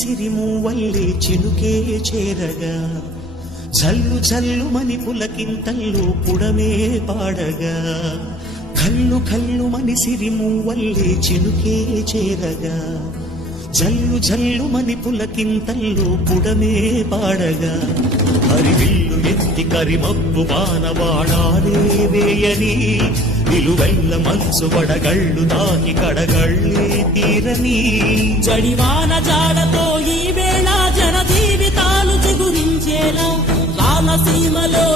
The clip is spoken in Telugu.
సిరిమూవల్లే చినుకే చేరగా జల్లు జల్లు మని పులకింతల్లో పుడమే పాడగా కల్లు కల్లు మని సిరిమూవల్లే చినుకే చేరగా జల్లు జల్లు మని పులకింతల్లో పుడమే పాడగా హరివిల్లు ఎత్తి కరిమబ్బు బాణవాడాలే వేయని నిలువెల్ల మనసు వడగళ్ళు దాని కడగళ్ళే తీరని జడివాన జాడతో ఈ వేళ జన జీవితాలు చిగురించేలా రామసీమలో